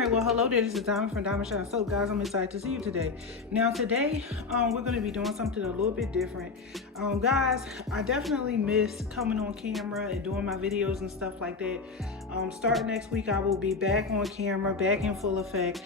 right, well, hello there. This is Diamond from Diamond Shine Soap. Guys, I'm excited to see you today. Now, today, we're going to be doing something a little bit different. Guys, I definitely miss coming on camera and doing my videos and stuff like that. Starting next week, I will be back on camera, back in full effect,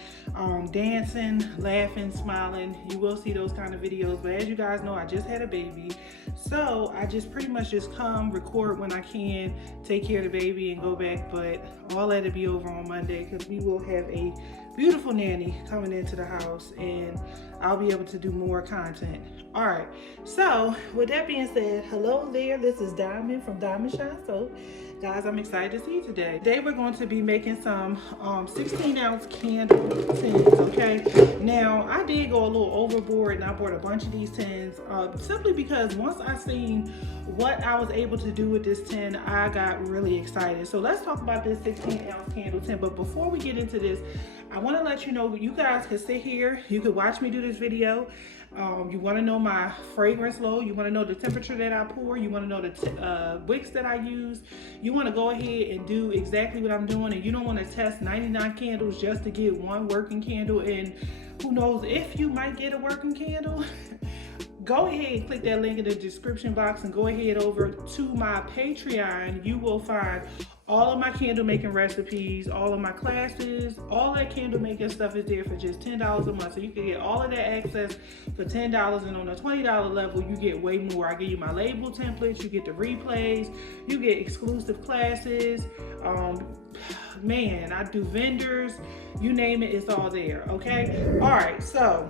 dancing, laughing, smiling. You will see those kind of videos. But as you guys know, I just had a baby. So I just pretty much just come, record when I can, take care of the baby and go back. But all that'll be over on Monday because we will have a beautiful nanny coming into the house and I'll be able to do more content. All right, so with that being said, hello there. This is Diamond from Diamond Shine Soap. Guys, I'm excited to see you today. Today we're going to be making some 16-ounce candle tins, okay? Now, I did go a little overboard and I bought a bunch of these tins simply because once I seen what I was able to do with this tin, I got really excited. So let's talk about this 16-ounce candle tin. But before we get into this, I want to let you know you guys can sit here, you can watch me do this video. You want to know my fragrance load, you want to know the temperature that I pour, you want to know the wicks that I use. You want to go ahead and do exactly what I'm doing, and you don't want to test 99 candles just to get one working candle, and who knows if you might get a working candle. Go ahead and click that link in the description box and go ahead over to my Patreon. You will find all of my candle making recipes, all of my classes, all that candle making stuff is there for just $10 a month. So you can get all of that access for $10, and on the $20 level, you get way more. I give you my label templates, you get the replays, you get exclusive classes. Man, I do vendors, you name it, it's all there, okay? All right, so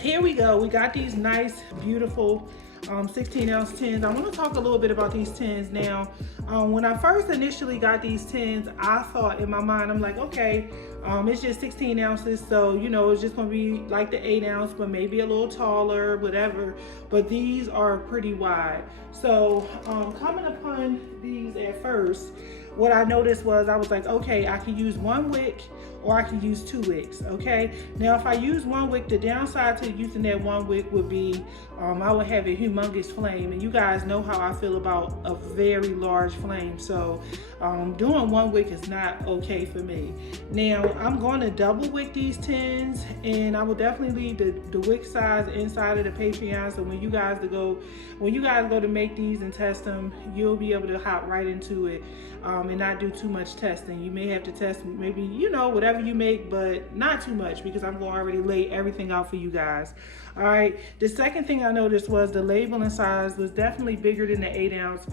here we go. We got these nice, beautiful 16-ounce tins. I want to talk a little bit about these tins now. When I first initially got these tins, I thought in my mind, I'm like, okay, it's just 16 ounces, so you know it's just gonna be like the 8-ounce, but maybe a little taller, whatever. But these are pretty wide. So coming upon these at first, what I noticed was I was like, okay, I can use one wick or I can use 2 wicks, okay? Now, if I use one wick, the downside to using that one wick would be I would have a humongous flame, and you guys know how I feel about a very large flame, so doing one wick is not okay for me. Now, I'm going to double wick these tins, and I will definitely leave the wick size inside of the Patreon, so when you guys go to make these and test them, you'll be able to hop right into it and not do too much testing. You may have to test maybe, you know, whatever you make, but not too much because I'm going to already lay everything out for you guys. All right, the second thing I noticed was the labeling size was definitely bigger than the 8-ounce,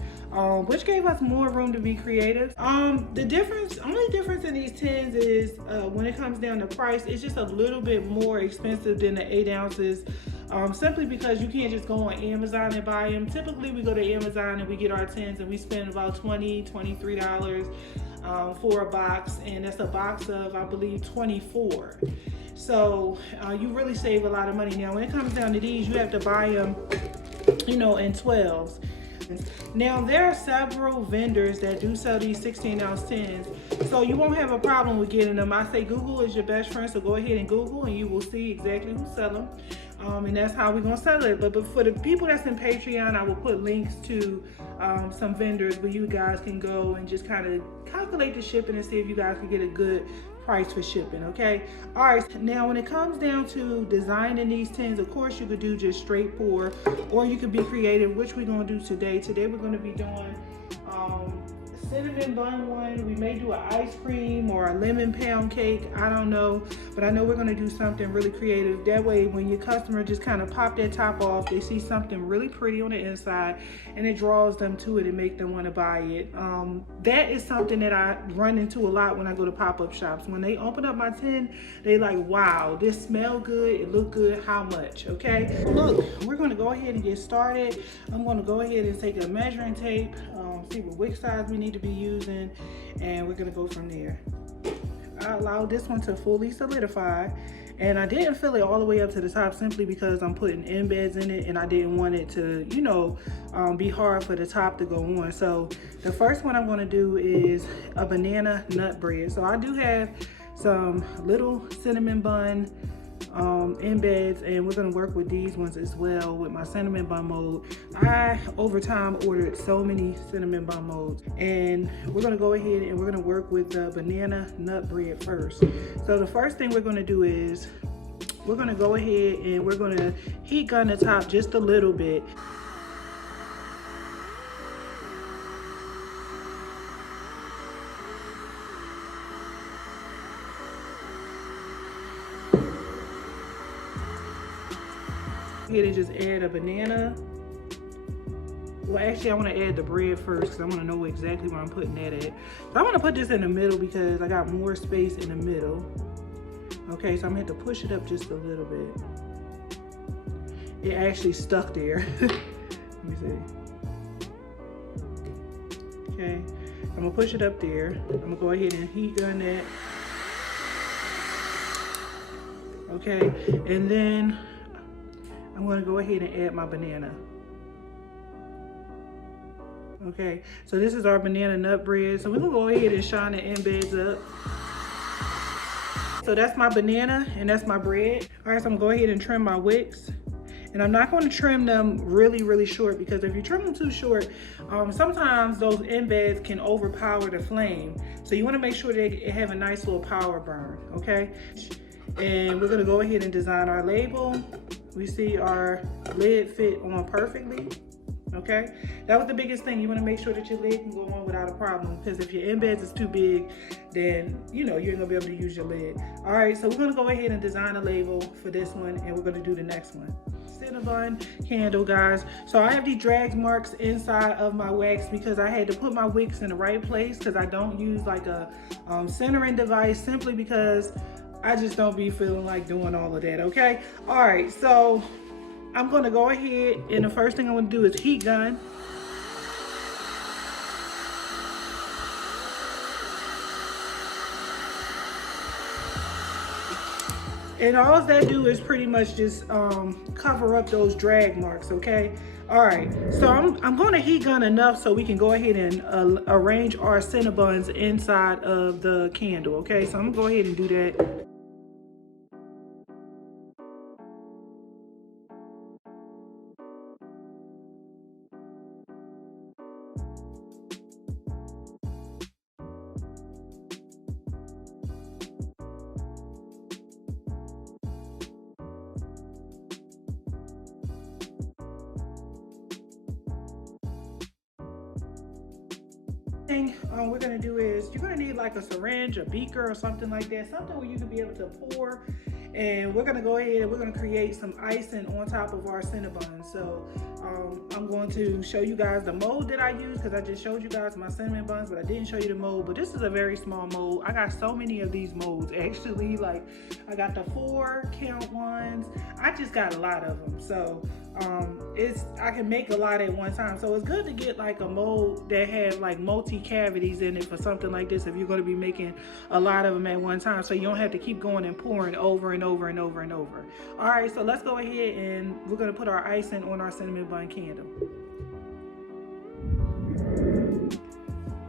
which gave us more room to be creative. The only difference in these tins is when it comes down to price, it's just a little bit more expensive than the 8 ounces. Simply because you can't just go on Amazon and buy them. Typically we go to Amazon and we get our tins and we spend about $20, $23 for a box, and that's a box of, I believe, 24. So you really save a lot of money. Now when it comes down to these, you have to buy them, you know, in 12s. Now there are several vendors that do sell these 16-ounce tins, so you won't have a problem with getting them. I say Google is your best friend, so go ahead and Google and you will see exactly who sell them. And that's how we're gonna sell it. But for the people that's in Patreon, I will put links to some vendors where you guys can go and just kind of calculate the shipping and see if you guys can get a good price for shipping, okay? All right, now when it comes down to designing these tins, of course you could do just straight pour, or you could be creative, which we're gonna do today. Today we're gonna be doing cinnamon bun one. We may do an ice cream or a lemon pound cake, I don't know, but I know we're gonna do something really creative. That way when your customer just kind of pop that top off, they see something really pretty on the inside and it draws them to it and make them want to buy it. That is something that I run into a lot when I go to pop-up shops. When they open up my tin, they like, wow, this smell good, it look good, how much, okay? Look, we're gonna go ahead and get started. I'm gonna go ahead and take a measuring tape, see what wick size we need to be using, and we're gonna go from there. I allowed this one to fully solidify, and I didn't fill it all the way up to the top simply because I'm putting embeds in it and I didn't want it to, you know, be hard for the top to go on. So the first one I'm going to do is a banana nut bread. So I do have some little cinnamon bun embeds, and we're going to work with these ones as well with my cinnamon bun mold. I over time ordered so many cinnamon bun molds, and we're going to go ahead and we're going to work with the banana nut bread first. So the first thing we're going to do is we're going to go ahead and we're going to heat gun the top just a little bit. Here and just add a banana. Well, actually I want to add the bread first because I want to know exactly where I'm putting that at. So I want to put this in the middle because I got more space in the middle. Okay, so I'm going to have to push it up just a little bit. It actually stuck there. Let me see. Okay, I'm going to push it up there. I'm going to go ahead and heat gun that. Okay, and then I'm going to go ahead and add my banana. Okay, so this is our banana nut bread. So we're going to go ahead and shine the embeds up. So that's my banana and that's my bread. All right, so I'm going to go ahead and trim my wicks. And I'm not going to trim them really short because if you trim them too short, sometimes those embeds can overpower the flame. So you want to make sure they have a nice little power burn, okay? And we're going to go ahead and design our label. We see our lid fit on perfectly, okay? That was the biggest thing. You want to make sure that your lid can go on without a problem, because if your embeds is too big, then you ain't gonna be able to use your lid. All right, so we're gonna go ahead and design a label for this one, and we're gonna do the next one. Cinnabon candle, guys. So I have these drag marks inside of my wax because I had to put my wicks in the right place, because I don't use like a centering device, simply because I just don't be feeling like doing all of that, okay? All right, so I'm gonna go ahead and the first thing I'm gonna do is heat gun. And all that do is pretty much just cover up those drag marks, okay? All right, so I'm gonna heat gun enough so we can go ahead and arrange our Cinnabons inside of the candle, okay? So I'm gonna go ahead and do that. Thing we're gonna do is you're gonna need like a syringe, a beaker, or something like that, something where you can be able to pour. And we're gonna go ahead and we're gonna create some icing on top of our Cinnabon. So I'm going to show you guys the mold that I use, because I just showed you guys my cinnamon buns, but I didn't show you the mold. But this is a very small mold. I got so many of these molds actually. Like I got the 4 count ones. I just got a lot of them. So I can make a lot at one time. So it's good to get like a mold that has like multi cavities in it for something like this, if you're going to be making a lot of them at one time, so you don't have to keep going and pouring over and over and over and over. All right, so let's go ahead and we're going to put our icing on our cinnamon bun candle.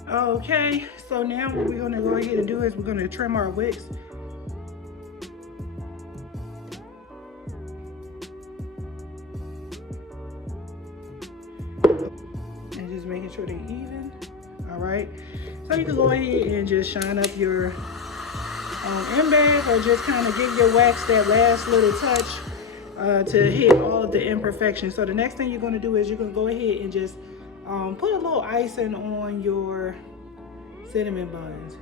Okay, so now what we're going to go ahead and do is we're going to trim our wicks. And just making sure they're even. All right, so you can go ahead and just shine up your embed, or just kind of give your wax that last little touch to hit all of the imperfections. So the next thing you're going to do is you're going to go ahead and just put a little icing on your cinnamon buns.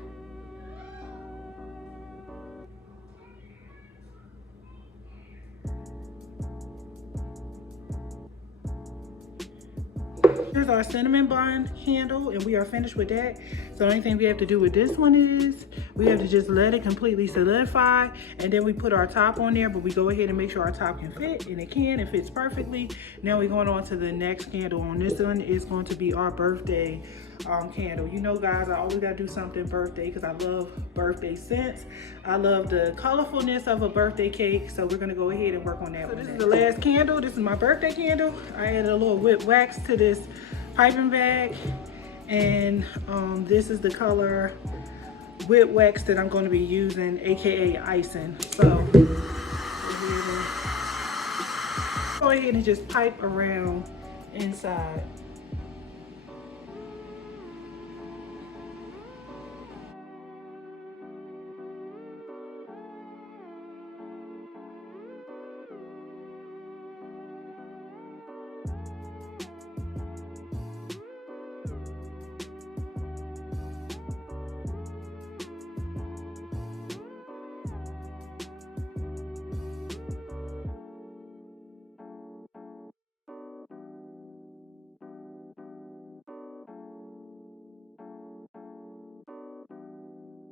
Here's our cinnamon bun candle, and we are finished with that. So the only thing we have to do with this one is we have to just let it completely solidify, and then we put our top on there. But we go ahead and make sure our top can fit, and it fits perfectly. Now we're going on to the next candle. On this one is going to be our birthday candle. You know, guys, I always gotta do something birthday because I love birthday scents. I love the colorfulness of a birthday cake. So we're gonna go ahead and work on that. So this is the last candle. This is my birthday candle. I added a little whipped wax to this piping bag, and this is the color whipped wax that I'm going to be using, aka icing. So be able to go ahead and just pipe around inside.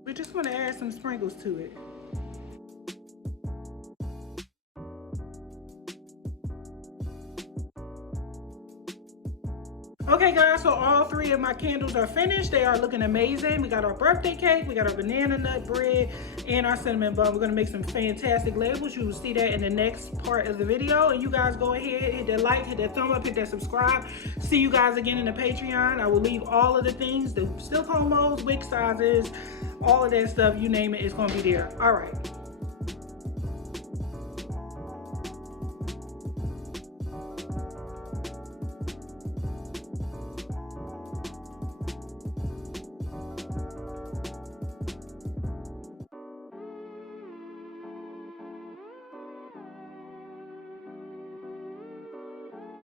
We're just going to add some sprinkles to it. Okay guys, so all 3 of my candles are finished. They are looking amazing. We got our birthday cake, we got our banana nut bread, and our cinnamon bun. We're gonna make some fantastic labels. You will see that in the next part of the video. And you guys go ahead, hit that like, hit that thumb up, hit that subscribe. See you guys again in the Patreon. I will leave all of the things, the silicone molds, wick sizes, all of that stuff, you name it, it's gonna be there. All right.